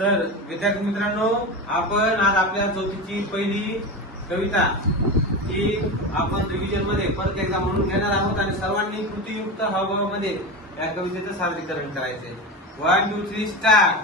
तर विद्यार्थी मित्रांनो, आपण आज आपल्या चौथीची पहिली कविता ही आपण रिव्हिजन मध्ये परत एकदा म्हणून घेणार आहोत आणि सर्वांनी कृतीयुक्त हावभावामध्ये या कवितेचं सादरीकरण करायचंय. 1 2 3 स्टार्ट.